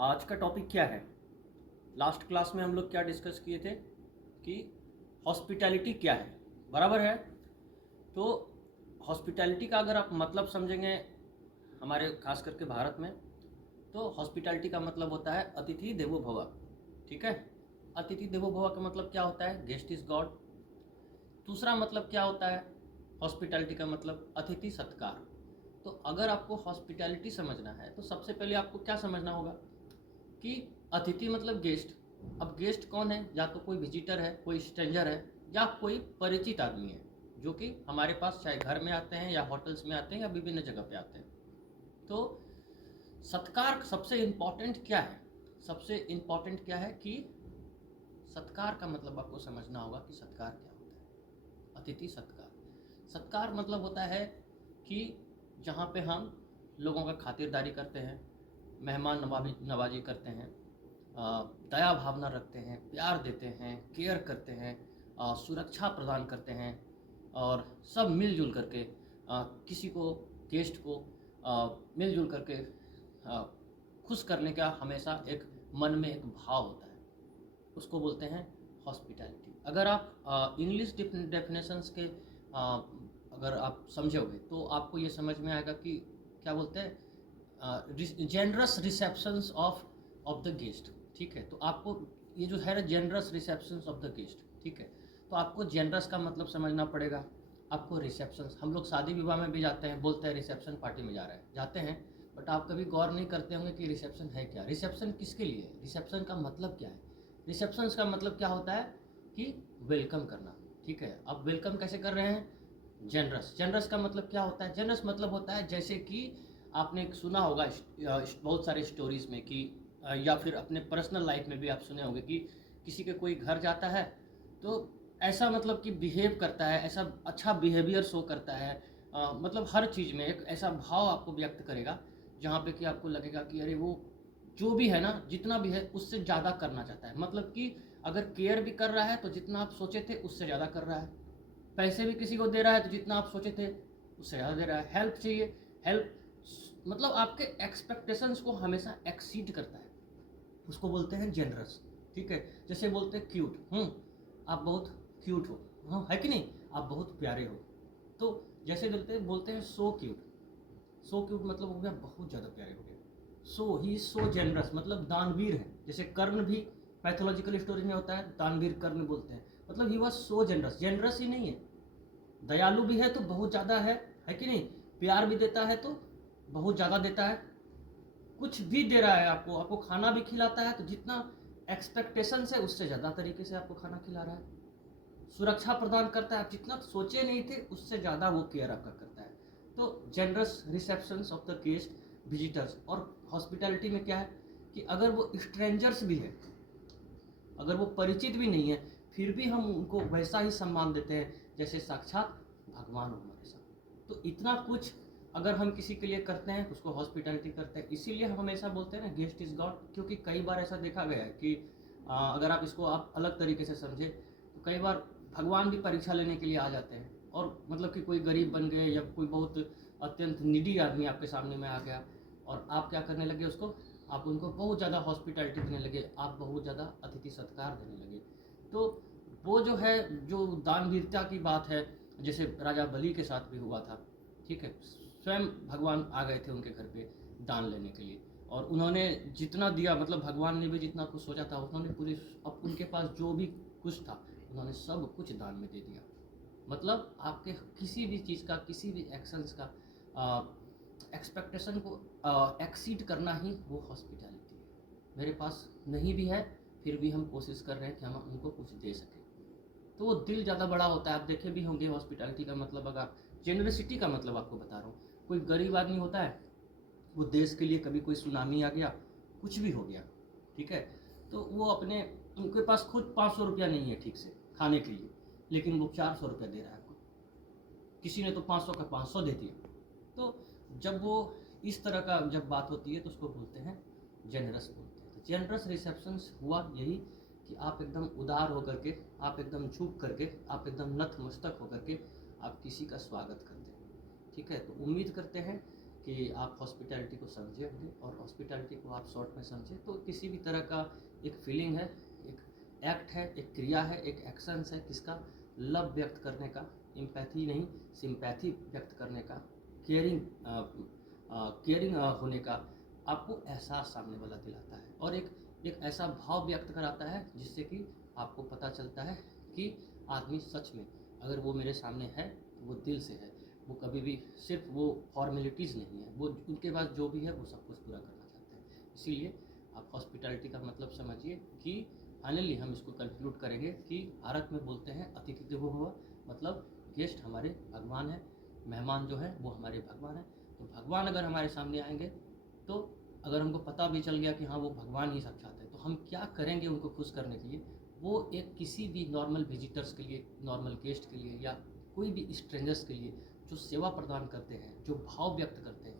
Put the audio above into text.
आज का टॉपिक क्या है। लास्ट क्लास में हम लोग क्या डिस्कस किए थे कि हॉस्पिटैलिटी क्या है, बराबर है। तो हॉस्पिटैलिटी का अगर आप मतलब समझेंगे हमारे खास करके भारत में, तो हॉस्पिटैलिटी का मतलब होता है अतिथि देवो भव। ठीक है, अतिथि देवो भव का मतलब क्या होता है? Guest is God. दूसरा मतलब क्या होता है हॉस्पिटैलिटी का? मतलब अतिथि सत्कार। तो अगर आपको हॉस्पिटैलिटी समझना है तो सबसे पहले आपको क्या समझना होगा कि अतिथि मतलब गेस्ट। अब गेस्ट कौन है? या तो कोई विजिटर है, कोई स्ट्रेंजर है, या कोई परिचित आदमी है जो कि हमारे पास चाहे घर में आते हैं या होटल्स में आते हैं या विभिन्न जगह पे आते हैं। तो सत्कार सबसे इम्पॉर्टेंट क्या है? सबसे इम्पॉर्टेंट क्या है कि सत्कार का मतलब आपको समझना होगा कि सत्कार क्या होता है। अतिथि सत्कार, सत्कार मतलब होता है कि जहाँ पे हम लोगों का खातिरदारी करते हैं, मेहमान नवाजी करते हैं, दया भावना रखते हैं, प्यार देते हैं, केयर करते हैं, सुरक्षा प्रदान करते हैं, और सब मिलजुल करके किसी को, गेस्ट को मिलजुल करके खुश करने का हमेशा एक मन में एक भाव होता है, उसको बोलते हैं हॉस्पिटैलिटी। अगर आप इंग्लिश डेफिनेशंस के अगर आप समझोगे तो आपको ये समझ में आएगा कि क्या बोलते हैं, generous receptions of the guest. ठीक है, तो आपको ये जो है generous receptions of the guest, ठीक है, तो आपको जेनरस का मतलब समझना पड़ेगा। आपको रिसेप्शंस, हम लोग शादी विवाह में भी जाते हैं, बोलते हैं रिसेप्शन पार्टी में जा रहे हैं, जाते हैं, बट आप कभी गौर नहीं करते होंगे कि रिसेप्शन है क्या, रिसेप्शन किसके लिए है, रिसेप्शन का मतलब क्या है। रिसेप्शन का मतलब क्या होता है कि वेलकम करना। ठीक है, अब वेलकम कैसे कर रहे हैं? जनरस। जनरस का मतलब क्या होता है? जनरस मतलब होता है जैसे कि आपने सुना होगा बहुत सारे स्टोरीज में कि या फिर अपने पर्सनल लाइफ में भी आप सुने होंगे कि किसी के कोई घर जाता है तो ऐसा मतलब कि बिहेव करता है, ऐसा अच्छा बिहेवियर शो करता है, मतलब हर चीज़ में एक ऐसा भाव आपको व्यक्त करेगा जहाँ पे कि आपको लगेगा कि अरे वो जो भी है ना, जितना भी है उससे ज़्यादा करना चाहता है। मतलब कि अगर केयर भी कर रहा है तो जितना आप सोचे थे उससे ज़्यादा कर रहा है, पैसे भी किसी को दे रहा है तो जितना आप सोचे थे उससे ज़्यादा दे रहा है, हेल्प चाहिए, हेल्प, मतलब आपके एक्सपेक्टेशंस को हमेशा एक्सीड करता है, उसको बोलते हैं जेनरस। ठीक है, जैसे बोलते हैं क्यूट, आप बहुत क्यूट हो, हाँ है कि नहीं, आप बहुत प्यारे हो। तो जैसे बोलते हैं सो क्यूट, सो क्यूट मतलब हो गया बहुत ज़्यादा प्यारे हो गए। सो ही इज सो जेनरस मतलब दानवीर है। जैसे कर्ण भी पैथोलॉजिकल स्टोरेज में होता है, दानवीर कर्ण बोलते हैं, मतलब ही वॉज सो जेनरस। जेनरस ही नहीं है, दयालु भी है तो बहुत ज़्यादा है कि नहीं, प्यार भी देता है तो बहुत ज़्यादा देता है, कुछ भी दे रहा है आपको, आपको खाना भी खिलाता है तो जितना एक्सपेक्टेशन है उससे ज़्यादा तरीके से आपको खाना खिला रहा है, सुरक्षा प्रदान करता है, आप जितना सोचे नहीं थे उससे ज़्यादा वो केयर आपका करता है। तो generous receptions of the guest, visitors. और हॉस्पिटैलिटी में क्या है कि अगर वो स्ट्रेंजर्स भी है, अगर वो परिचित भी नहीं है, फिर भी हम उनको वैसा ही सम्मान देते हैं जैसे साक्षात भगवान हो हमारे साथ। तो इतना कुछ अगर हम किसी के लिए करते हैं तो उसको हॉस्पिटैलिटी करते हैं। इसीलिए हम हमेशा बोलते हैं ना गेस्ट इज़ गॉड, क्योंकि कई बार ऐसा देखा गया है कि अगर आप इसको आप अलग तरीके से समझे तो कई बार भगवान भी परीक्षा लेने के लिए आ जाते हैं, और मतलब कि कोई गरीब बन गए या कोई बहुत अत्यंत निडी आदमी आपके सामने में आ गया और आप क्या करने लगे उसको, आप उनको बहुत ज़्यादा हॉस्पिटैलिटी देने लगे, आप बहुत ज़्यादा अतिथि सत्कार देने लगे। तो वो जो है, जो दानवीरता की बात है, जैसे राजा बलि के साथ भी हुआ था। ठीक है, स्वयं भगवान आ गए थे उनके घर पे दान लेने के लिए, और उन्होंने जितना दिया, मतलब भगवान ने भी जितना कुछ सोचा था उन्होंने पूरी, अब उनके पास जो भी कुछ था उन्होंने सब कुछ दान में दे दिया। मतलब आपके किसी भी चीज़ का, किसी भी एक्शंस का एक्सपेक्टेशन को एक्सीड करना ही वो हॉस्पिटैलिटी है। मेरे पास नहीं भी है फिर भी हम कोशिश कर रहे हैं कि हम उनको कुछ दे सकें, तो वो दिल ज़्यादा बड़ा होता है। आप देखे भी होंगे हॉस्पिटैलिटी का मतलब, अगर जेनरसिटी का मतलब आपको बता रहा हूँ, कोई गरीब आदमी होता है, वो देश के लिए कभी कोई सुनामी आ गया, कुछ भी हो गया, ठीक है, तो वो अपने, उनके पास खुद 500 रुपया नहीं है ठीक से खाने के लिए, लेकिन वो 400 रुपया दे रहा है आपको, किसी ने तो 500 का 500 दे दिया। तो जब वो इस तरह का जब बात होती है तो उसको बोलते हैं जेनरस बोलते हैं। तो जेनरस रिसेप्शंस हुआ यही कि आप एकदम उदार होकर के, आप एकदम झुक करके, आप एकदम नतमस्तक होकर के आप किसी का स्वागत करते हैं। ठीक है, तो उम्मीद करते हैं कि आप हॉस्पिटैलिटी को समझे होंगे, और हॉस्पिटैलिटी को आप शॉर्ट में समझे तो किसी भी तरह का एक फीलिंग है, एक एक्ट है, एक क्रिया है, एक एक्शंस है, किसका, लव व्यक्त करने का, एम्पैथी नहीं सिंपैथी व्यक्त करने का, केयरिंग केयरिंग होने का आपको एहसास सामने वाला दिलाता है, और एक ऐसा भाव व्यक्त कराता है जिससे कि आपको पता चलता है कि आदमी सच में अगर वो मेरे सामने है तो वो दिल से है, वो कभी भी सिर्फ वो फॉर्मेलिटीज़ नहीं है, वो उनके पास जो भी है वो सब कुछ पूरा करना चाहते हैं। इसीलिए आप हॉस्पिटैलिटी का मतलब समझिए कि फाइनली हम इसको कंक्लूड करेंगे कि भारत में बोलते हैं अतिथि देवो भव, मतलब गेस्ट हमारे भगवान है, मेहमान जो है वो हमारे भगवान है। तो भगवान अगर हमारे सामने आएंगे तो अगर हमको पता भी चल गया कि हाँ वो भगवान ही साक्षात है, तो हम क्या करेंगे उनको खुश करने के लिए, वो एक किसी भी नॉर्मल विजिटर्स के लिए, नॉर्मल गेस्ट के लिए, या कोई भी स्ट्रेंजर्स के लिए जो सेवा प्रदान करते हैं, जो भाव व्यक्त करते हैं,